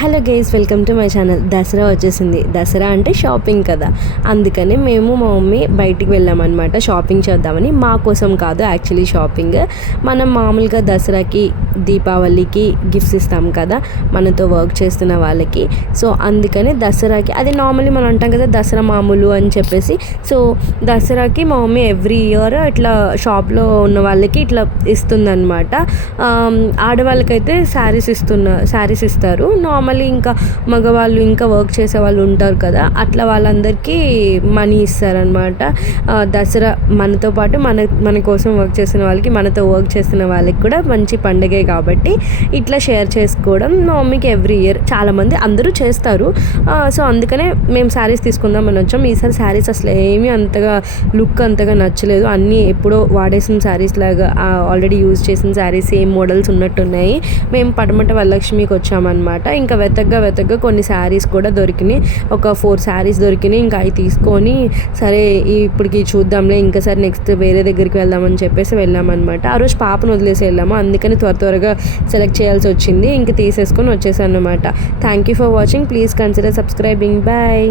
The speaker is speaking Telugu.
Hello guys, welcome to my channel. Dasara వచ్చేసింది. దసరా అంటే షాపింగ్ కదా, అందుకని మేము మా మమ్మీ బయటికి వెళ్ళామన్నమాట షాపింగ్ చేద్దామని. మా కోసం కాదు యాక్చువల్లీ షాపింగ్. మనం మామూలుగా దసరాకి దీపావళికి గిఫ్ట్స్ ఇస్తాం కదా మనతో వర్క్ చేస్తున్న వాళ్ళకి. సో అందుకని దసరాకి అది నార్మల్లీ మనం అంటాం కదా దసరా మామూలు అని చెప్పేసి. సో దసరాకి మా మమ్మీ ఎవ్రీ ఇయర్ ఇట్లా షాప్లో ఉన్న వాళ్ళకి ఇట్లా ఇస్తుందన్నమాట. ఆడవాళ్ళకైతే శారీస్ ఇస్తారు. నార్మల్లీ ఇంకా మగవాళ్ళు ఇంకా వర్క్ చేసే వాళ్ళు ఉంటారు కదా, అట్లా వాళ్ళందరికీ మనీ ఇస్తారనమాట. దసరా మనతో పాటు మన కోసం వర్క్ చేస్తున్న వాళ్ళకి, మనతో వర్క్ చేస్తున్న వాళ్ళకి కూడా మంచి పండుగే కాబట్టి ఇట్లా షేర్ చేసుకోవడం మా మమ్మీకి ఎవ్రీ ఇయర్. చాలామంది అందరూ చేస్తారు. సో అందుకనే మేము శారీస్ తీసుకుందామని వచ్చాం. ఈసారి శారీస్ అసలు ఏమీ అంతగా లుక్ అంతగా నచ్చలేదు. అన్నీ ఎప్పుడో వాడేసిన శారీస్ లాగా ఆల్రెడీ యూజ్ చేసిన శారీస్ సేమ్ మోడల్స్ ఉన్నట్టున్నాయి. మేము పడమట వరలక్ష్మికి వచ్చామన్నమాట. ఇంకా వెతగ్గా కొన్ని శారీస్ కూడా దొరికినాయి. ఒక 4 శారీస్ దొరికినాయి. ఇంకా అవి తీసుకొని సరే ఇప్పటికి చూద్దాంలే, ఇంకా సరే నెక్స్ట్ వేరే దగ్గరికి వెళ్దామని చెప్పేసి వెళ్ళామన్నమాట. ఆ రోజు పాపను వదిలేసి వెళ్ళాము, అందుకని త్వరగా సెలెక్ట్ చేయాల్సి వచ్చింది. ఇంకా తీసేసుకొని వచ్చేసాను అనమాట. Thank you for watching. Please consider subscribing. Bye.